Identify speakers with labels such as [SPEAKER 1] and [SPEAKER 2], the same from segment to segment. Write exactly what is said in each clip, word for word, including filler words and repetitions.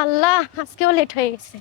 [SPEAKER 1] আল্লাহ, আজকেও লেট হয়ে গেছে।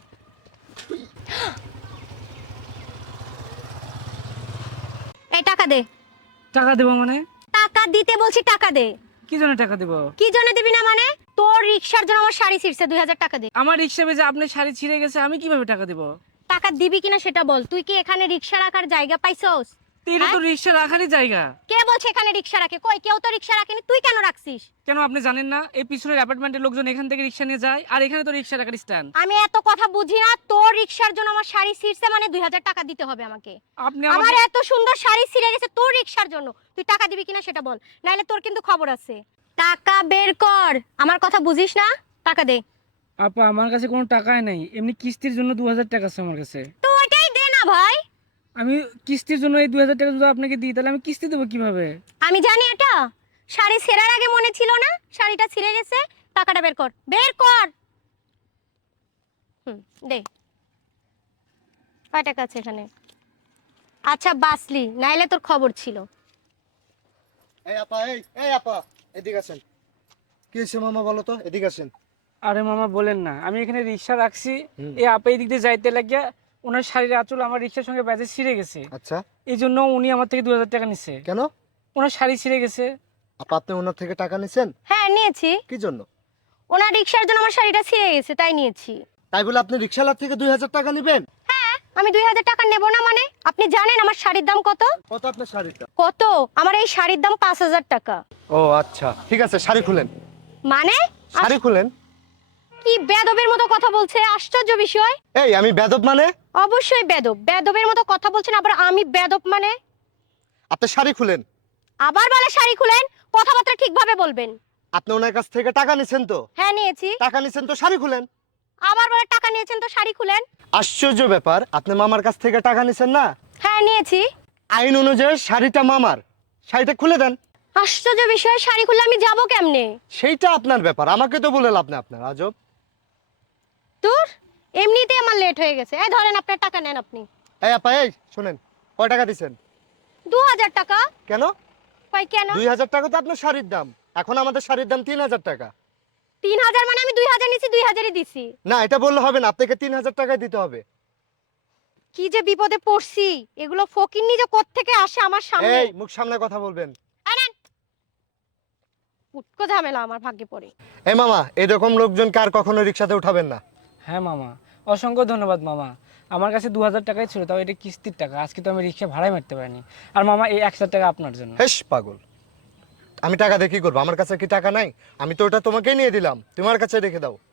[SPEAKER 1] এই টাকা দে।
[SPEAKER 2] টাকা দেবো মানে?
[SPEAKER 1] টাকা দিতে বলছি, টাকা দে।
[SPEAKER 2] কি জন্য টাকা দেবো?
[SPEAKER 1] কি জন্য দিবি না মানে? তোর রিক্সার জন্য আমার শাড়ি ছিঁড়ছে, দুই হাজার টাকা দে।
[SPEAKER 2] আমার রিক্সা বেজে আপনার শাড়ি ছিঁড়ে গেছে, আমি কিভাবে টাকা দেবো?
[SPEAKER 1] টাকা দিবি কিনা সেটা বল। তুই কি এখানে রিক্সা রাখার জায়গা পাইছস?
[SPEAKER 2] তো এটা তো
[SPEAKER 1] হ্যাঁ?
[SPEAKER 2] রিক্সা রাখারই জায়গা।
[SPEAKER 1] কে বলছে এখানে রিক্সা রাখে? কই, কেউ তো রিক্সা রাখেনি, তুই কেন রাখছিস?
[SPEAKER 2] কেন আপনি জানেন না এই পিছনের অ্যাপার্টমেন্টের লোকজন এখান থেকে রিক্সা নিয়ে যায়, আর এখানে তো রিক্সা রাখার স্ট্যান্ড।
[SPEAKER 1] আমি এত কথা বুঝি না। তোর রিক্সার জন্য আমার শাড়ি ছিঁড়ছে মানে দুই হাজার টাকা দিতে হবে আমাকে।
[SPEAKER 2] আপনি
[SPEAKER 1] আমার
[SPEAKER 2] আমাকে
[SPEAKER 1] এত সুন্দর শাড়ি ছিঁড়ে গেছে তোর রিক্সার জন্য। তুই টাকা দিবি কিনা সেটা বল, নাইলে তোর কিন্তু খবর আছে। টাকা বের কর। আমার কথা বুঝিস না? টাকা দে।
[SPEAKER 2] আপা, আমার কাছে কোনো টাকাই নাই, এমনি কিস্তির জন্য দু হাজার টাকা আছে আমার কাছে।
[SPEAKER 1] তো ওইটাই দে না ভাই।
[SPEAKER 2] আমি কিস্তির জন্য এই দু হাজার টাকা যদি আপনাকে দিই তাহলে আমি কিস্তি দেবো কিভাবে?
[SPEAKER 1] আমি জানি এটা। শাড়ি ছেঁড়ার আগে মনে ছিল না শাড়িটা ছিঁড়ে গেছে? টাকাটা বের কর, বের কর। হুম, দে। কয় টাকা আছে এখানে? আচ্ছা বাসলি, নাইলে তোর খবর ছিল।
[SPEAKER 3] এই আপা, এই এই আপা, এদিকে আসেন। কি হয়েছে মামা, বলো তো, এদিকে আসেন।
[SPEAKER 2] আরে মামা বলেন না, আমি এখানে রিক্সা রাখছি,
[SPEAKER 3] হুম।
[SPEAKER 2] এই আপা এদিক দিয়ে যাইতে লাগিয়া ওনার শাড়ির আঁচল আমার রিক্সার সঙ্গে ব্যাজে ছিঁড়ে গেছে।
[SPEAKER 3] আচ্ছা,
[SPEAKER 2] এই জন্য উনি আমার থেকে দু হাজার টাকা নিচ্ছে।
[SPEAKER 3] কেন?
[SPEAKER 2] ওনার শাড়ি ছিঁড়ে গেছে।
[SPEAKER 3] আপা, আপনি ওনার থেকে টাকা নিছেন
[SPEAKER 1] হ্যাঁ নিয়েছি।
[SPEAKER 3] কি জন্য?
[SPEAKER 1] ওনার রিক্সার জন্য আমার শাড়িটা ছিঁড়ে গেছে, তাই নিয়েছি।
[SPEAKER 3] তাই বলে আপনি রিক্সাওয়ালার থেকে দুই হাজার টাকা নিবেন?
[SPEAKER 1] হ্যাঁ, আমি দুই হাজার টাকা নেব না মানে? আপনি জানেন আমার শাড়ির দাম কত?
[SPEAKER 3] কত আপনার শাড়িটা?
[SPEAKER 1] কত? আমার এই শাড়ির দাম পাঁচ হাজার টাকা।
[SPEAKER 3] ও আচ্ছা, ঠিক আছে, শাড়ি খুলেন।
[SPEAKER 1] মানে?
[SPEAKER 3] শাড়ি খুলেন।
[SPEAKER 1] কি বেদবের মতো কথা বলছে, আশ্চর্য বিষয়।
[SPEAKER 3] এই আমি বেদব মানে?
[SPEAKER 1] অবশ্যই বেদব। বেদবের মতো কথা বলছেন, আবার আমি বেদব মানে?
[SPEAKER 3] আপনি শাড়ি খুলেন।
[SPEAKER 1] আবার বলে শাড়ি খুলেন। কথাবার্তা ঠিকভাবে বলবেন।
[SPEAKER 3] আপনি ওনার কাছ থেকে টাকা নিছেন তো?
[SPEAKER 1] হ্যাঁ নিয়েছি।
[SPEAKER 3] টাকা নিছেন তো শাড়ি খুলেন।
[SPEAKER 1] আবার বলে টাকা নিয়েছেন তো শাড়ি খুলেন।
[SPEAKER 3] আশ্চর্য ব্যাপার, আপনি মামার কাছ থেকে টাকা নিছেন না?
[SPEAKER 1] হ্যাঁ নিয়েছি।
[SPEAKER 3] আইন অনুযায়ী শাড়িটা মামার, শাড়িটা খুলে দেন।
[SPEAKER 1] আশ্চর্য বিষয়, শাড়ি খুললে আমি যাবো কেমনে?
[SPEAKER 3] সেইটা আপনার ব্যাপার, আমাকে তো বলে লাভ নেই। আপনার আজব।
[SPEAKER 1] তোর এমনিতেই আমার লেট হয়ে গেছে। এই ধরেন আপনার টাকা নেন আপনি।
[SPEAKER 3] এই আপা, এই শোনেন, কয় টাকা দিছেন?
[SPEAKER 1] দু হাজার টাকা।
[SPEAKER 3] কেন?
[SPEAKER 1] কই কেন?
[SPEAKER 3] দুই হাজার টাকা তো আপনার শাড়ির দাম। এখন আমাদের শাড়ির দাম তিন হাজার টাকা।
[SPEAKER 1] তিন হাজার মানে আমি দুই হাজার নিছি, দুই হাজারই দিছি।
[SPEAKER 3] না, এটা বললে হবে না, আপনাকে তিন হাজার টাকাই দিতে হবে।
[SPEAKER 1] কি যে বিপদে পড়ছি। এগুলো ফকিন্নি যে কোত্থেকে আসে আমার সামনে।
[SPEAKER 3] এই মুখ সামনে কথা বলবেন।
[SPEAKER 1] এই নেন। উটকো ঝামেলা আমার ভাগ্যে পড়ে।
[SPEAKER 3] এই মামা, এরকম লোকজনকে আর কখনো রিক্সাতে উঠাবেন না।
[SPEAKER 2] হ্যাঁ মামা, অসংখ্য ধন্যবাদ মামা। আমার কাছে দু হাজার টাকাই ছিল, তাও এটা কিস্তির টাকা। আজকে তো আমি রিক্সা ভাড়াই মারতে পারিনি। আর মামা, এই এক হাজার টাকা আপনার জন্য।
[SPEAKER 3] হেস পাগল, আমি টাকা দিয়ে কি করবো? আমার কাছে কি টাকা নাই? আমি তো ওটা তোমাকেই নিয়ে দিলাম, তোমার কাছে রেখে দাও।